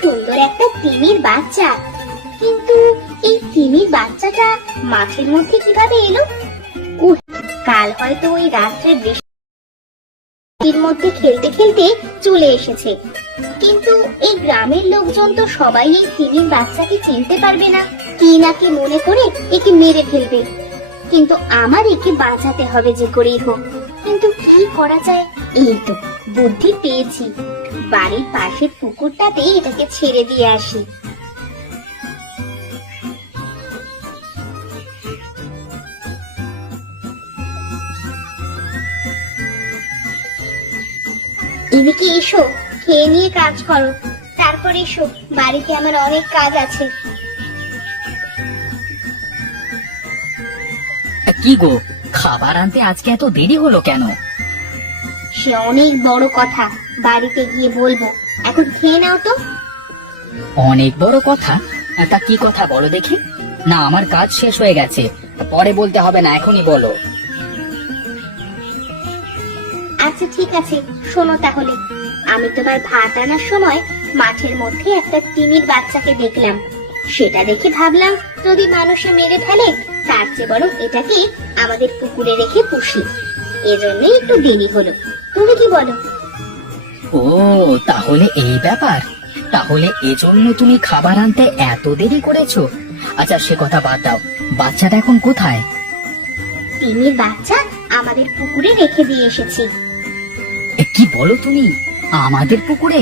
সুন্দর একটা তিমির বাচ্চা, কিন্তু এই তিমির বাচ্চাটা মাঠের মধ্যে কিভাবে এলো? উহ, কাল হয়তো ওই রাত্রে বৃষ্টির মধ্যে খেলতে খেলতে চলে এসেছে। কিন্তু এই গ্রামের লোকজন তো সবাই এই তিমির বাচ্চাকে চিনতে পারবে না, কি না কি মনে করে একে মেরে ফেলবে। কিন্তু আমার একে বাঁচাতে হবে যে করেই হোক। কিন্তু কি করা যায়? এই তো বুদ্ধি পেয়েছি, বাড়ির পাশের পুকুরটাতে এটাকে ছেড়ে দিয়ে আসি। এদিকে এসো, খেয়ে নিয়ে কাজ করো, তারপর এসো, বাড়িতে আমার অনেক কাজ আছে। কি গো, খাবার আনতে আজকে এত দেরি হলো কেন? সে অনেক বড় কথা, বাড়িতে গিয়ে বলবো, এখন খেয়ে নাও তো। অনেক বড় কথা? তা কি কথা বলো দেখি। না, আমার কাজ শেষ হয়ে গেছে, পরে বলতে হবে না, এখনই বলো। আচ্ছা ঠিক আছে, শোনো তাহলে। আমি তোমার ভাত আনার সময় মাঠের মধ্যে একটা তিমির বাচ্চাকে দেখলাম। সেটা দেখে ভাবলাম যদি মানুষে মেরে ফেলে, তার চেয়ে বরং এটাকে আমাদের পুকুরে রেখে পুষি। এজন্যই একটু দেরি হলো, তুমি কি বলো? ও, তাহলে এই ব্যাপার। তাহলে এজন্য তুমি খাবার আনতে এত দেরি করেছো? আচ্ছা, সে কথা বাদ দাও, বাচ্চাটা এখন কোথায়? তিমির বাচ্চা আমাদের পুকুরে রেখে দিয়ে এসেছি। কি বলো তুমি, আমাদের পুকুরে?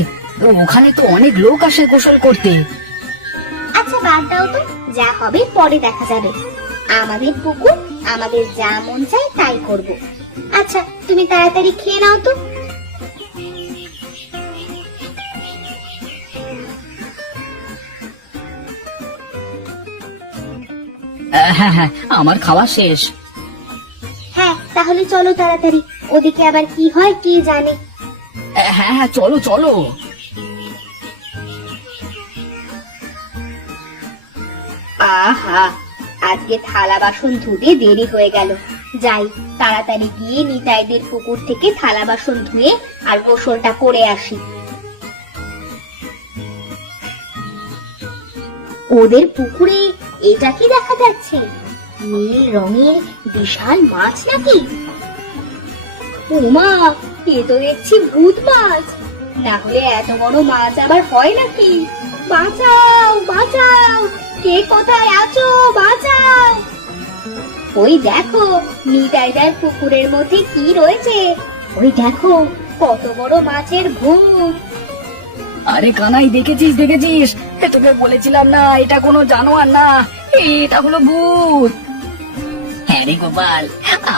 ওখানে তো অনেক লোক আসে গোসল করতে। আচ্ছা বাদ দাও তো, যা হবে পরে দেখা যাবে। আমাদের পুকুর, আমাদের যা মন চায় তাই করব। আচ্ছা তুমি তাড়াতাড়ি খেয়ে নাও তো। হ্যাঁ হ্যাঁ, আমার খাওয়া শেষ। হ্যাঁ তাহলে চলো তাড়াতাড়ি, ওদিকে আবার কি হয় কি জানে। হ্যাঁ হ্যাঁ, চলো চলো। আহা, আজকে থালা বাসন ধুতে দেরি হয়ে গেল। যাই, তাড়াতাড়ি গিয়ে নিতাইদের পুকুর থেকে থালা বাসন ধুয়ে আর গোসলটা করে আসি। ওদের পুকুরে এটা কি দেখা যাচ্ছে? নীল রঙের বিশাল মাছ নাকি? ওমা, এ তো দেখছি ভূত মাছ। না হলে এত বড় মাছ আবার হয় নাকি? বাঁচাও বাঁচাও, কে কোথায় আছো, বাঁচাও! ওই দেখো, নিতাইদার পুকুরের মধ্যে কি রয়েছে। ওই দেখো, কত বড় মাছের ভূত। আরে কানাই, দেখেছিস দেখেছিস? তোকে বলেছিলাম না, এটা কোনো জানোয়ার না, এটা হলো ভূত। হ্যাঁ রে গোপাল,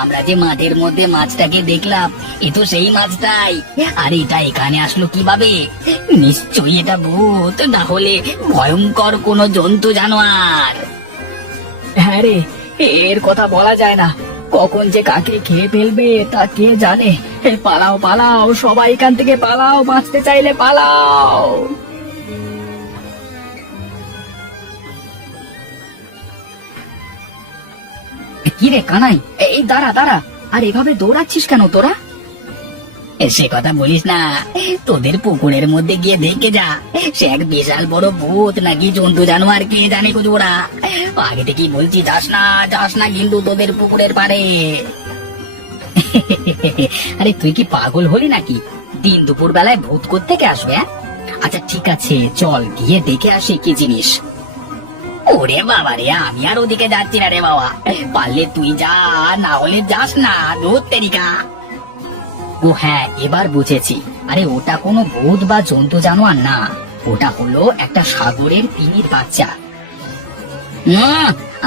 আমরা যে মাঠের মধ্যে মাছটাকে দেখলাম, এ তো সেই মাছটাই। আর এটা এখানে আসলো কিভাবে? নিশ্চয়ই এটা ভূত, না হলে ভয়ঙ্কর কোনো জন্তু জানোয়ার। হ্যাঁ রে, এর কথা বলা যায় না, কখন যে কাকে খেয়ে ফেলবে তা কে জানে। পালাও পালাও, সবাই এখান থেকে পালাও, বাঁচতে চাইলে পালাও। কি রে কানাই, এই দাঁড়া দাঁড়া, আর এভাবে দৌড়াচ্ছিস কেন তোরা? সে কথা বলিস না, তোদের পুকুরের মধ্যে গিয়ে দেখে যা, সে এক বিশাল বড় ভূত নাকি জন্তু জানোয়ার কে জানে কুজোরা। আগে থেকেই বলছি, যাস না যাস না কিন্তু তোদের পুকুরের পারে। আরে তুই কি পাগল হলি নাকি? দিন দুপুর বেলায় ভূত কোত্থেকে আসবে? আচ্ছা ঠিক আছে, চল গিয়ে দেখে আসি কি জিনিস। ওরে বাবা রে, আমি আর ওদিকে যাচ্ছি না রে বাবা, পারলে তুই যা, না হলে যাস না, ধরতেরিকা। ও হ্যাঁ, এবার বুঝেছি। আরে ওটা কোনো ভূত বা জন্তু জানোয়ার না, ওটা হলো একটা সাগরের তিমির বাচ্চা।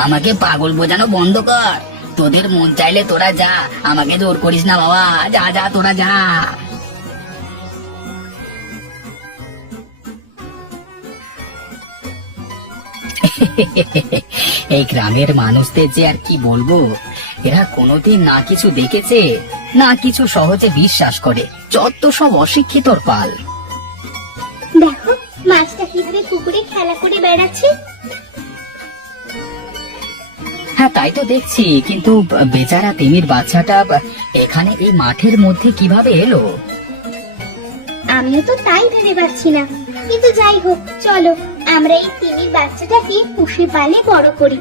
আমাকে পাগল বোঝানো বন্ধ কর, তোদের মন চাইলে তোরা যা, আমাকে জোর করিস না বাবা, যা যা তোরা যা। এই গ্রামের মানুষদের যে আর কি বলবো, এরা কোনোদিন না কিছু দেখেছে, না কিছু সহজে বিশ্বাস করে, যত সব অশিক্ষিতর পাল। দেখো মাছটা কিভাবে পুকুরে খেলা করে বেড়াচ্ছে। হ্যাঁ তাই তো দেখছি, কিন্তু বেচারা তিমির বাচ্চাটা এখানে এই মাঠের মধ্যে কিভাবে এলো? আমিও তো তাই ভেবে পাচ্ছি না। কিন্তু যাই হোক, চলো আমরা এই তিমির বাচ্চাটাকে পুষে পালে বড় করি।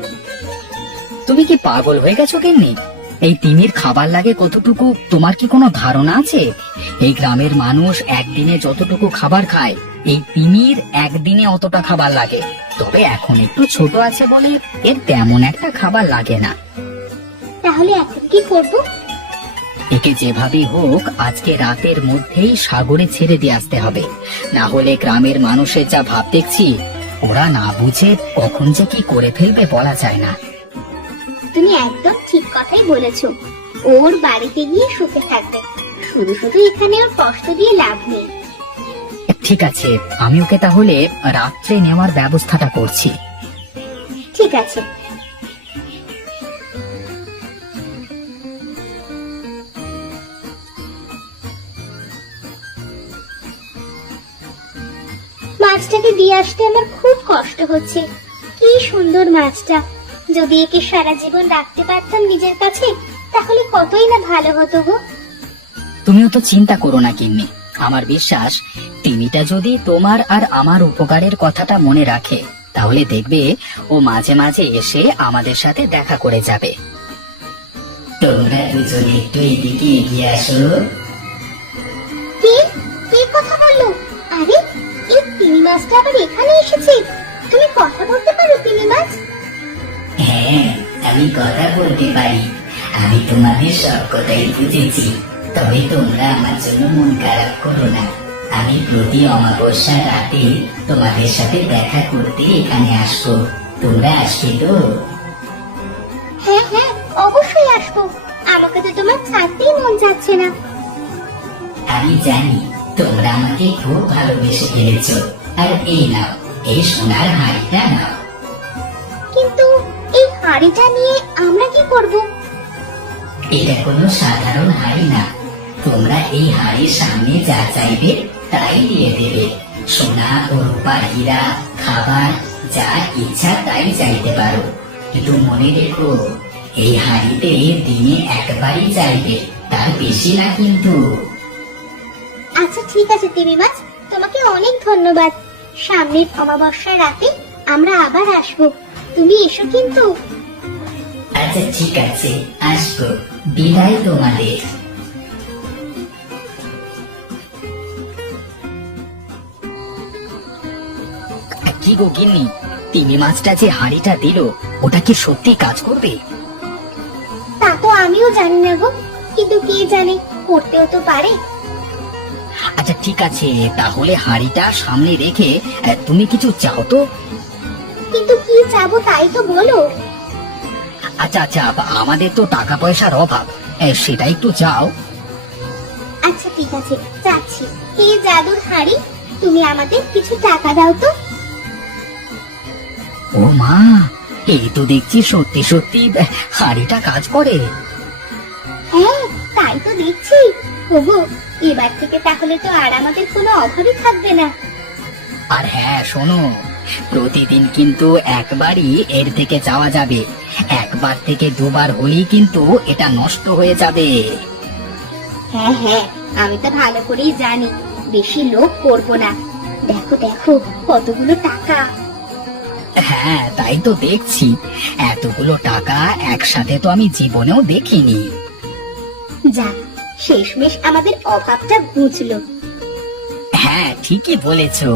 তুমি কি পাগল হয়ে গেছো গিন্নি? এই তিমির খাবার লাগে কতটুকু তোমার কি কোনো ধারণা আছে? এই গ্রামের মানুষ একদিনে যতটুকু খাবার খায়, এই তিমির একদিনে অতটা খাবার লাগে। তবে এখন একটু ছোট আছে বলে এর তেমন একটা খাবার লাগে না। তাহলে এখন কি করব? একে যেভাবেই হোক আজকে রাতের মধ্যেই সাগরে ছেড়ে দিয়ে আসতে হবে, না হলে গ্রামের মানুষের যা ভাব দেখছি, ওরা না বুঝে কখন যে কি করে ফেলবে বলা যায় না। তুমি একদম ঠিক কথাই বলেছো। ওর বাড়িতে গিয়ে সুখে থাকবে, শুধু শুধু এখানে ওর কষ্ট দিয়ে লাভ নেই। ঠিক আছে, আমি ওকে তাহলে রাত্রে নেওয়ার ব্যবস্থাটা করছি। ঠিক আছে। মাছটাকে দিয়ে আসতে আমার খুব কষ্ট হচ্ছে। কি সুন্দর মাছটা, যদি একে সারা জীবন রাখতে পারতাম নিজের কাছে তাহলে কতই না ভালো হতো গো। তুমিও তো চিন্তা করো না গিন্নি, আমার বিশ্বাস তিমিটা যদি তোমার আর আমার উপকারের কথাটা মনে রাখে, তাহলে দেখবে ও মাঝে মাঝে এসে আমাদের সাথে দেখা করে যাবে। তোমরা দুজনে একটু এদিকে এগিয়ে আসো। কে কে কথা বললো? আরে, এই তিমি মাছটা আবার এখানে এসেছে। তুমি কথা বলতে পারো তিমি মাছ? হ্যাঁ, আমি কথা বলতে পারি। আমি তোমাদের সব কথাই বুঝেছি, তবে তোমরা আমার জন্য মন খারাপ করো না। আমি প্রতি অমাবস্যা রাতে তোমাদের সাথে দেখা করতে এখানে আসবো। তোমরা আসবে তো? হ্যাঁ হ্যাঁ, অবশ্যই আসবো। আমাকে তো তোমার ছাড়তেই মন যাচ্ছে না। আমি জানি তোমরা আমাকে খুব ভালোবেসে ফেলেছো, আর এই নাও, এই সোনার হাড়িটা নাও। কিন্তু এই হাড়িটা নিয়ে আমরা কি করব? এটা কোনো সাধারণ হাড়ি না। তোমরা এই হাড়ির সামনে যা চাইবে তাই দিয়ে দেবে। সোনা ও রূপা, হীরা, খাবার, যা ইচ্ছা তাই চাইতে পারো। কিন্তু মনে রেখো, এই হাড়িতে দিনে একবারই চাইবে, তার বেশি না কিন্তু। আচ্ছা ঠিক আছে তিমি মাছ, তোমাকে অনেক ধন্যবাদ। সামনের অমাবস্যার রাতে আমরা আবার আসবো, তুমি এসো কিন্তু। আচ্ছা ঠিক আছে, আসবো। বিদায় তোমাদের। কি গো গিন্নি, তিমি মাছটা যে হাঁড়িটা দিল, ওটা কি সত্যি কাজ করবে? তা তো আমিও জানি না গো, কিন্তু কে জানে, করতেও তো পারে। আচ্ছা ঠিক আছে, তাহলে হাঁড়িটা সামনে রেখে তুমি কিছু চাও তো। কিন্তু কি চাবো তাই তো বলো। আচ্ছা আচ্ছা, আমাদের তো টাকা পয়সার অভাব, সেটা একটু চাও। আচ্ছা ঠিক আছে, যাচ্ছি। হে জাদুর হাড়ি, তুমি আমাদের কিছু টাকা দাও তো। ও মা, এই তো দেখছি সত্যি সত্যি হাঁড়িটা কাজ করে। হ্যাঁ, তাই তো দেখছি। ওগো, এবার থেকে তাহলে তো আর আমাদের কোনো অভাবই থাকবে না। আর হ্যাঁ শোনো, প্রতিদিন কিন্তু একবারই এর থেকে যাওয়া যাবে। একবার থেকে দুবার হলেই কিন্তু এটা নষ্ট হয়ে যাবে। হ্যাঁ হ্যাঁ, আমি তো ভালো করেই জানি, বেশি লোভ করবো না। দেখো দেখো, কতগুলো টাকা। হ্যাঁ তাই তো দেখছি, এতগুলো টাকা একসাথে তো আমি জীবনেও দেখিনি। যাক, শেষমেশ আমাদের অভাবটা ঘুচলো। হ্যাঁ ঠিকই বলেছো।